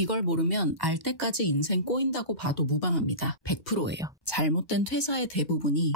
이걸 모르면 알 때까지 인생 꼬인다고 봐도 무방합니다. 100%예요. 잘못된 퇴사의 대부분이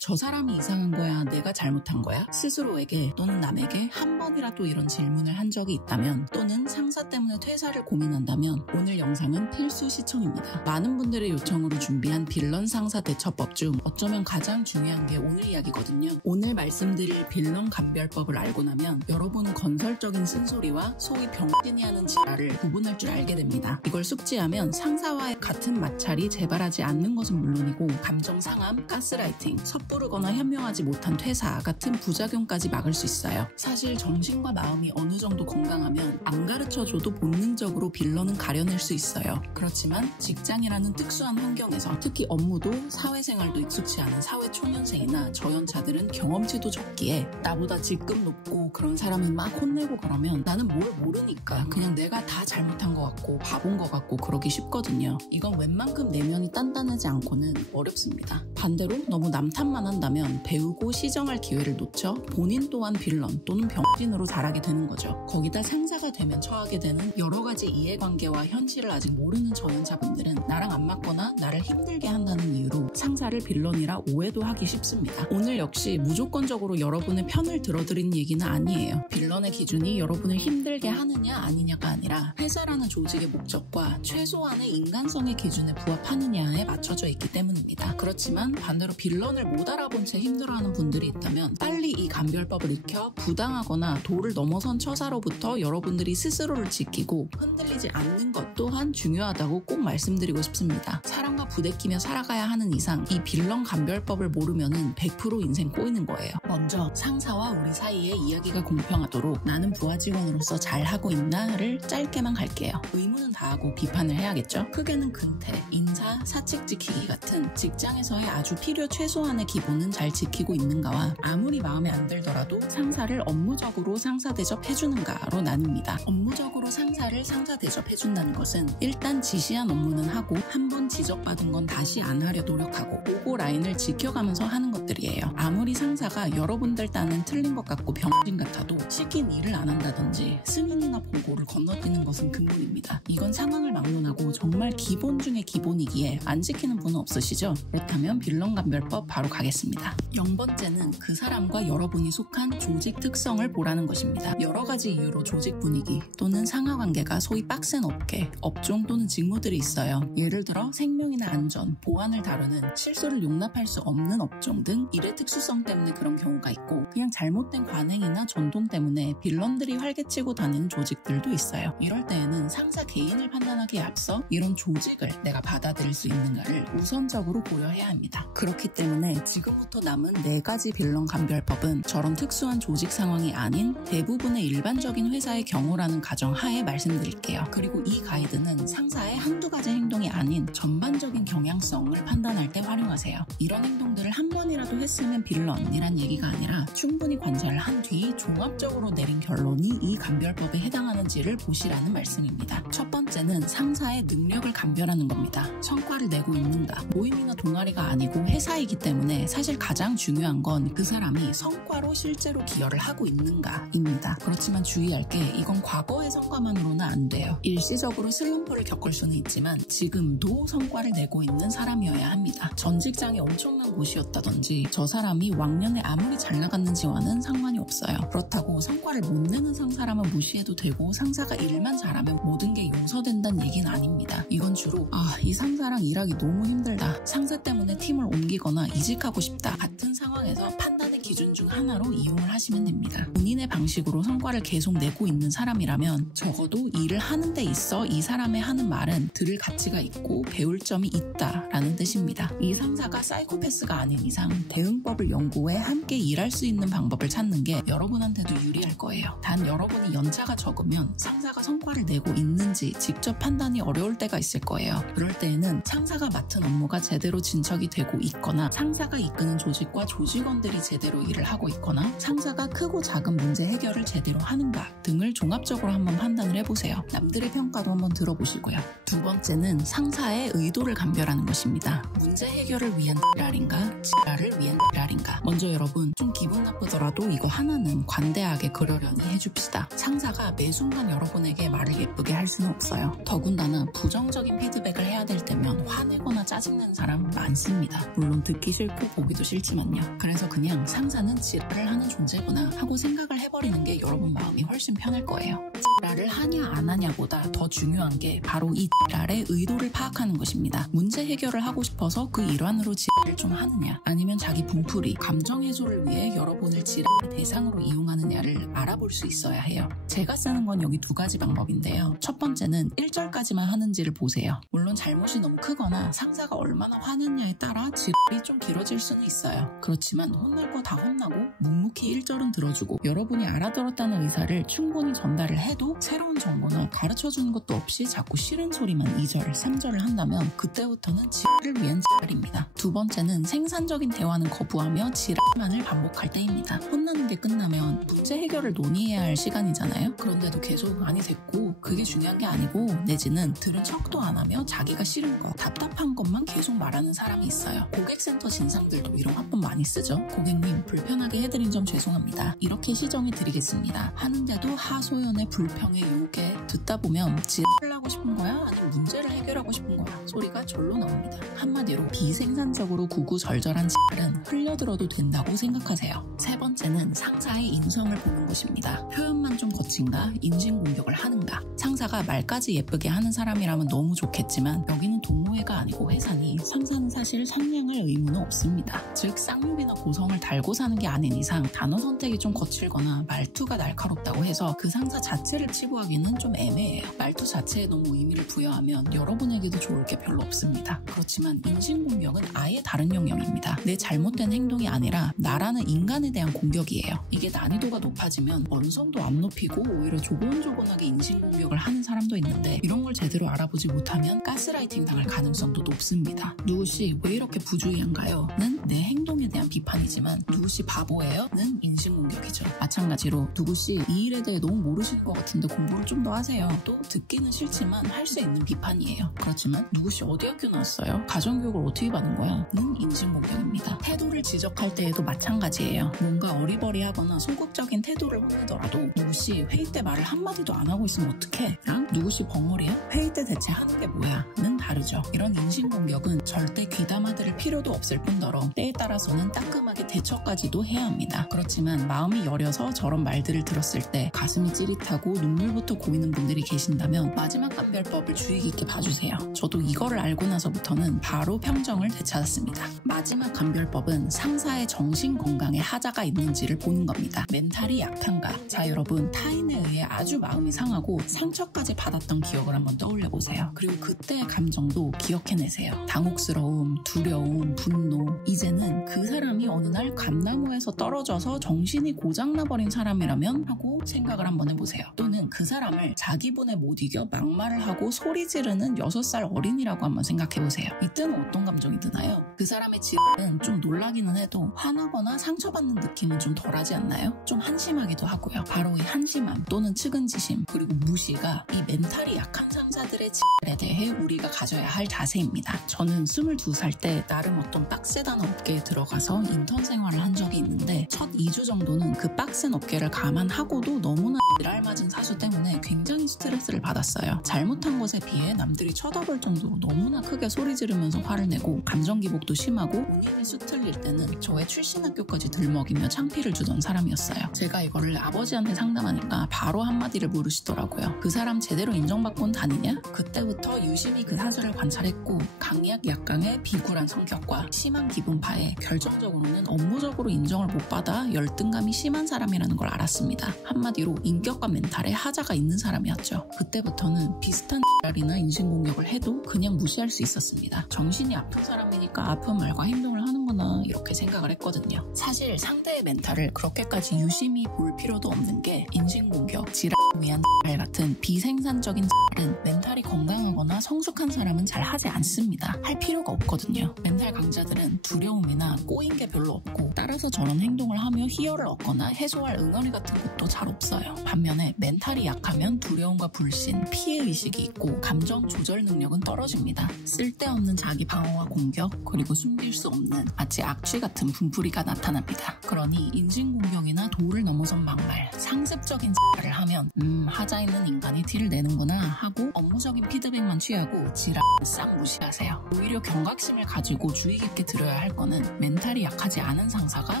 저 사람이 이상한 거야, 내가 잘못한 거야? 스스로에게 또는 남에게 한 번이라도 이런 질문을 한 적이 있다면, 또는 상사 때문에 퇴사를 고민한다면 오늘 영상은 필수 시청입니다. 많은 분들의 요청으로 준비한 빌런 상사 대처법 중 어쩌면 가장 중요한 게 오늘 이야기거든요. 오늘 말씀드릴 빌런 감별법을 알고 나면 여러분은 건설적인 쓴소리와 소위 병신이 하는 지랄을 구분할 줄 알게 됩니다. 이걸 숙지하면 상사와의 같은 마찰이 재발하지 않는 것은 물론이고 감정 상함, 가스라이팅, 섣부르거나 현명하지 못한 퇴사 같은 부작용까지 막을 수 있어요. 사실 정신과 마음이 어느 정도 건강하면 안 가르쳐줘도 본능적으로 빌런은 가려낼 수 있어요. 그렇지만 직장이라는 특수한 환경에서 특히 업무도 사회생활도 익숙치 않은 사회초년생이나 저연차들은 경험치도 적기에 나보다 직급 높고 그런 사람이 막 혼내고 그러면 나는 뭘 모르니까 그냥 내가 다 잘못한 것 같고 바본 것 같고 그러기 쉽거든요. 이건 웬만큼 내면이 단단하지 않고는 어렵습니다. 반대로 너무 남 탓만 한다면 배우고 시정할 기회를 놓쳐 본인 또한 빌런 또는 병신으로 자라게 되는 거죠. 거기다 상사가 되면 처하게 되는 여러 가지 이해관계와 현실을 아직 모르는 저연차분들은 나랑 안 맞거나 나를 힘들게 한다는 이유로 상사를 빌런이라 오해도 하기 쉽습니다. 오늘 역시 무조건적으로 여러분의 편을 들어드린 얘기는 아니에요. 빌런의 기준이 여러분을 힘들게 하느냐 아니냐가 아니라 회사라는 조직의 목적과 최소한의 인간성의 기준에 부합하느냐에 맞춰져 있기 때문입니다. 그렇지만 반대로 빌런을 못 알아본 채 힘들어하는 분들이 있다면 빨리 이 감별법을 익혀 부당하거나 도를 넘어선 처사로부터 여러분들이 스스로를 지키고 흔들리지 않는 것 또한 중요하다고 꼭 말씀드리고 싶습니다. 사람과 부대끼며 살아가야 하는 이상 이 빌런 감별법을 모르면은 100% 인생 꼬이는 거예요. 먼저 상사와 우리 사이의 이야기가 공평하도록 나는 부하 직원으로서 잘하고 있나를 짧게만 갈게요. 의무는 다하고 비판을 해야겠죠. 크게는 근태, 인사, 사칙 지키기 같은 직장에서의 아주 필요 최소한의 기본은 잘 지키고 있는가와 아무리 마음에 안 들더라도 상사를 업무적으로 상사 대접해주는가로 나뉩니다. 업무적으로 상사를 상사 대접해준다는 것은 일단 지시한 업무는 하고 한 번 지적받은 건 다시 안 하려 노력하고 오고 라인을 지켜가면서 하는 것들이에요. 아무리 상사가 여러분들 딴은 틀린 것 같고 병신 같아도 시킨 일을 안 한다든지 승인이나 보고를 건너뛰는 것은 근본입니다. 이건 상황을 막론하고 정말 기본 중에 기본이기에 안 지키는 분은 없으시죠? 그렇다면 빌런 감별법 바로 가겠습니다. 0번째는 그 사람과 여러분이 속한 조직 특성을 보라는 것입니다. 여러 가지 이유로 조직 분위기 또는 상하관계가 소위 빡센 업계, 업종 또는 직무들이 있어요. 예를 들어 생명이나 안전, 보안을 다루는 실수를 용납할 수 없는 업종 등 일의 특수성 때문에 그런 경우가 있고 그냥 잘못된 관행이나 전통 때문에 빌런들이 활개치고 다니는 조직들도 있어요. 이럴 때에는 상사 개인을 판단하기에 앞서 이런 조직을 내가 받아들일 수 있는가를 우선적으로 고려해야 합니다. 그렇기 때문에 지금부터 남은 4가지 빌런 감별법은 저런 특수한 조직 상황이 아닌 대부분의 일반적인 회사의 경우라는 가정하에 말씀드릴게요. 그리고 이 가이드는 상사의 한두 가지 행동이 아닌 전반적인 경향성을 판단할 때 활용하세요. 이런 행동들을 한 번이라도 했으면 빌런이란 얘기가 아니라 충분히 관찰을 한 뒤 종합적으로 내린 결론이 이 감별법에 해당하는지를 보시라는 말씀입니다. 첫 번째는 상사의 능력을 감별하는 겁니다. 성과를 내고 있는가, 모임이나 동아리가 아니고 회사이기 때문에 사실 가장 중요한 건 그 사람이 성과로 실제로 기여를 하고 있는가입니다. 그렇지만 주의할 게 이건 과거의 성과만으로는 안 돼요. 일시적으로 슬럼프를 겪을 수는 있지만 지금도 성과를 내고 있는 사람이어야 합니다. 전 직장이 엄청난 곳이었다든지 저 사람이 왕년에 아무리 잘 나갔는지와는 상관이 없어요. 그렇다고 성과를 못 내는 상사라면 무시해도 되고 상사가 일만 잘하면 모든 게 용서된다는 얘기는 아닙니다. 이건 주로 이 상사랑 일하기 너무 힘들다, 상사 때문에 팀을 옮기거나 이직하고 싶다 같은 상황에서 판단의 기준 중 하나로 이용을 하시면 됩니다. 본인의 방식으로 성과를 계속 내고 있는 사람이라면 적어도 일을 하는 데 있어 이 사람의 하는 말은 들을 가치가 있고 배울 점이 있다라는 뜻입니다. 이 상사가 사이코패스가 아닌 이상 대응법을 연구해 함께 일할 수 있는 방법을 찾는 게 여러분한테도 유리할 거예요. 단 여러분이 연차가 적으면 상사가 성과를 내고 있는지 직접 판단이 어려울 때가 있을 거예요. 그럴 때에는 상사가 맡은 업무가 제대로 진척이 되고 있거나 상사가 이끄는 조직과 조직원들이 제대로 일을 하고 있거나 상사가 크고 작은 문제 해결을 제대로 하는가 등을 종합적으로 한번 판단을 해보세요. 남들의 평가도 한번 들어보시고요. 두 번째는 상사의 의도를 감별하는 것입니다. 문제 해결을 위한 지랄인가, 지랄을 위한 지랄인가. 먼저 여러분, 좀 기분 나쁘더라도 이거 하나는 관대하게 그러려니 해줍시다. 상사가 매 순간 여러분에게 말을 예쁘게 할 수는 없어요. 더군다나 부정적인 피드백을 해야 될 때면 화내거나 짜증내는 사람 많습니다. 물론 듣기 싫고 보기도 싫지만요. 그래서 그냥 상사는 지랄을 하는 존재구나 하고 생각을 해버리는 게 여러분 마음이 훨씬 편할 거예요. 지랄을 하냐 안 하냐보다 더 중요한 게 바로 이 지랄의 의도를 파악하는 것입니다. 문제 해결을 하고 싶어서 그 일환으로 지랄을 좀 하느냐, 아니면 자기 분풀이, 감정 해소를 위해 여러분을 지랄의 대상으로 이용하느냐를 알아볼 수 있어야 해요. 제가 쓰는 건 여기 두 가지 방법인데요. 첫 번째는 1절까지만 하는지를 보세요. 물론 잘못이 너무 크거나 상사가 얼마나 화났냐에 따라 지랄이 좀 길어질 수는 있어요. 그렇지만 혼날 거 다 혼나고 묵묵히 1절은 들어주고 여러분이 알아들었다는 의사를 충분히 전달을 해도 새로운 정보나 가르쳐주는 것도 없이 자꾸 싫은 소리만 2절, 3절을 한다면 그때부터는 지랄을 위한 지랄입니다. 두 번째는 생산적인 대화는 거부하며 지랄만을 반복할 때입니다. 혼나는 게 끝나면 문제 해결을 논의해야 할 시간이잖아요. 그런데도 계속 많이 됐고 그게 중요한 게 아니고, 내지는 들은 척도 안 하며 자기가 싫은 거, 답답한 것만 계속 말하는 사람이 있어요. 고객센터 진상들도 이런 화법 많이 쓰죠. 고객님, 불편하게 해드린 점 죄송합니다. 이렇게 시정해 드리겠습니다. 하는데도 하소연에 불평에 욕에 듣다 보면 지랄을 하고 싶은 거야? 아니면 문제를 해결하고 싶은 거야? 소리가 절로 나옵니다. 한마디로 비생산적으로 구구절절한 지랄은 흘려들어도 된다고 생각하세요. 세 번째는 상사의 인성을 보는 것입니다. 표현만 좀 거친가? 인신공격을 하는가? 상사가 말까지 예쁘게 하는 사람이라면 너무 좋겠지만 여기는 동호회가 아니고 회사니 상사는 사실 상냥할 의무는 없습니다. 즉 쌍욕이나 고성을 달고 사는 게 아닌 이상 단어 선택이 좀 거칠거나 말투가 날카롭다고 해서 그 상사 자체를 치부하기는 좀 애매해요. 말투 자체에 너무 의미를 부여하면 여러분에게도 좋을 게 별로 없습니다. 그렇지만 인신공격은 아예 다른 영역입니다. 내 잘못된 행동이 아니라 나라는 인간에 대한 공격이에요. 이게 난이도가 높아지면 언성도 안 높이고 오히려 조곤조곤하게 인신공격을 하는 사람도 있는데, 이런 걸 제대로 알아보지 못하면 가스라이팅 당할 가능성도 높습니다. 누구씨 왜 이렇게 부주의한가요? 는 내 행동에 대한 비판이지만 누구씨 바보예요? 는 인신공격이죠. 마찬가지로 누구씨 이 일에 대해 너무 모르시는 것 같은데 공부를 좀 더 하세요. 또 듣기는 싫지만 할 수 있는 비판이에요. 그렇지만 누구씨 어디 학교 나왔어요? 가정교육을 어떻게 받은 거야? 는 인신공격입니다. 태도를 지적할 때에도 마찬가지예요. 뭔가 어리버리하거나 소극적인 태도를 혼내더라도 누구씨 회의 때 말을 한마디도 안 하고 있으면 어떡해? 랑 누구씨 벙어리야? 회의 때 대체 하는 게 뭐야? 는 다르죠. 이런 인신공격은 절대 귀담아 들을 필요도 없을 뿐더러 때에 따라서는 따끔하게 대처까지도 해야 합니다. 그렇지만 마음이 여려서 저런 말들을 들었을 때 가슴이 찌릿하고 눈물부터 고이는 분들이 계신다면 마지막 감별법을 주의 깊게 봐주세요. 저도 이거를 알고 나서부터는 바로 평정을 되찾았습니다. 마지막 감별법은 상사의 정신 건강에 하자가 있는지를 보는 겁니다. 멘탈이 약한가? 자, 여러분, 타인에 의해 아주 마음이 상하고 상처까지 받았던 기억을 한번 떠올려보세요. 그리고 그때의 감정도 기억해내세요. 당혹스러움, 두려움, 분노. 이제는 그 사람이 어느 날 감나무에서 떨어져서 정신이 고장나버린 사람이라면 하고 생각을 한번 해보세요. 또는 그 사람을 자기 분에 못 이겨 막말을 하고 소리 지르는 6살 어린이라고 한번 생각해보세요. 이때는 어떤 감정이 드나요? 그 사람의 지랄은 좀 놀라기는 해도 화나거나 상처받는 느낌은 좀 덜하지 않나요? 좀 한심하기도 하고요. 바로 이 한심함 또는 측은지심 그리고 무시가 이 멘탈이 약한 상사들의 지랄에 대해 우리가 가져야 할 자세입니다. 저는 22살 때 나름 어떤 빡세다는 업계에 들어가서 인턴 생활을 한 적이 있는데 첫 2주 정도는 그 빡센 업계를 감안하고도 너무나 지랄 맞은 사수 때문에 굉장히 스트레스를 받았어요. 잘못한 것에 비해 남들이 쳐다볼 정도로 너무나 크게 소리 지르면서 화를 내고 감정 기복도 심하고 본인이 수틀릴 때는 저의 출신 학교까지 들먹이며 창피를 주던 사람이었어요. 제가 이거를 아버지한테 상담하니까 바로 한마디를 물으시더라고요. 그 사람 제대로 인정받고는 다니냐? 그때부터 유심히 그 사수를 관찰했고 강약 약강의 비굴한 성격과 심한 기분파에 결정적으로는 업무적으로 인정을 못 받아 열등감이 심한 사람이라는 걸 알았습니다. 한마디로 인격과 멘탈에 하자가 있는 사람이었죠. 그때부터는 비슷한 지랄이나 인신공격을 해도 그냥 무시할 수 있었습니다. 정신이 아픈 사람이니까 아픈 말과 행동을 하는구나 이렇게 생각을 했거든요. 사실 상대의 멘탈을 그렇게까지 유심히 볼 필요도 없는 게 인신공격, 지랄 위한 말 같은 비생산적인 은 멘탈이 건강하거나 성숙한 사람은 잘 하지 않습니다. 할 필요가 없거든요. 멘탈 강자들은 두려움이나 꼬인 게 별로 없고 따라서 저런 행동을 하며 희열을 얻거나 해소할 응어리 같은 것도 잘 없어요. 반면에 멘탈이 약하면 두려움과 불신, 피해의식이 있고 감정 조절 능력은 떨어집니다. 쓸데없는 자기 방어와 공격, 그리고 숨길 수 없는 마치 악취 같은 분풀이가 나타납니다. 그러니 인신공격이나 도를 넘어선 막말, 상습적인 를 하면 하자 있는 인간이 티를 내는구나 하고 업무적인 피드백만 취하고 지랄 싹 무시하세요. 오히려 경각심을 가지고 주의 깊게 들어야 할 거는 멘탈이 약하지 않은 상사가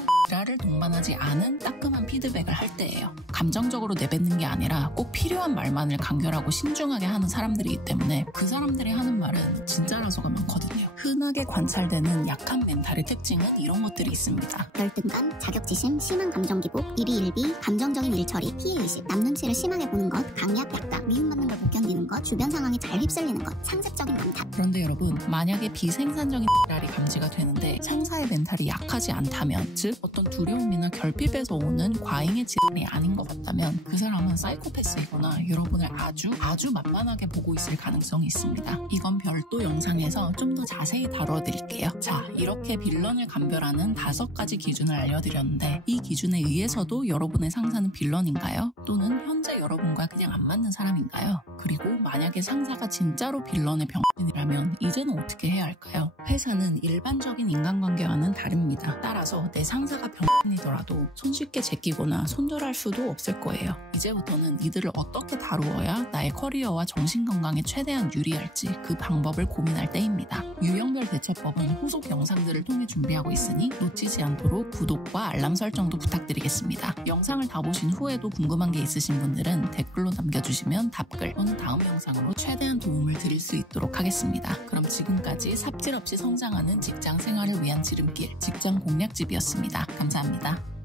지랄을 동반하지 않은 따끔한 피드백을 할 때예요. 감정적으로 내뱉는 게 아니라 꼭 필요한 말만을 간결하고 신중하게 하는 사람들이기 때문에 그 사람들이 하는 말은 진짜라서가 많거든요. 흔하게 관찰되는 약한 멘탈의 특징은 이런 것들이 있습니다. 열등감, 자격지심, 심한 감정기복, 일희일비, 감정적인 일처리, 피해의식, 남 눈치를 심하게 보는 것, 강약, 약각, 미움받는 걸 못 견디는 것, 주변 상황에 잘 휩쓸리는 것, 상습적인 멘탈. 그런데 여러분, 만약에 비생산적인 이 감지가 되는데 상사의 멘탈이 약하지 않다면, 즉 어떤 두려움이나 결핍에서 오는 과잉의 질환이 아닌 것 같다면 그 사람은 사이코패스이거나 여러분을 아주 만만하게 보고 있을 가능성이 있습니다. 이건 별도 영상에서 좀 더 자세히 다뤄드릴게요. 자, 이렇게 빌런을 감별하는 5가지 기준을 알려드렸는데 이 기준에 의해서도 여러분의 상사는 빌런인가요? 또는 현재 여러분과 그냥 안 맞는 사람인가요? 그리고 만약에 상사가 진짜로 빌런의 병신이라면 이제는 어떻게 해야 할까요? 회사는 일반적인 인간관계와는 다릅니다. 따라서 내 상사가 병신이더라도 손쉽게 제끼거나 손절할 수도 없을 거예요. 이제부터는 이들을 어떻게 다루어야 나의 커리어와 정신건강에 최대한 유리할지 그 방법을 고민할 때입니다. 유형별 대처법은 후속 영상들을 통해 준비하고 있으니 놓치지 않도록 구독과 알람 설정도 부탁드리겠습니다. 영상을 다 보신 후에도 궁금한 게 있으신 분들은 댓글로 남겨주시면 답글 또는 다음 영상으로 최대한 도움을 드릴 수 있도록 하겠습니다. 그럼 지금까지 삽질 없이 성장하는 직장 생활을 위한 지름길, 직장 공략집이었습니다. 감사합니다.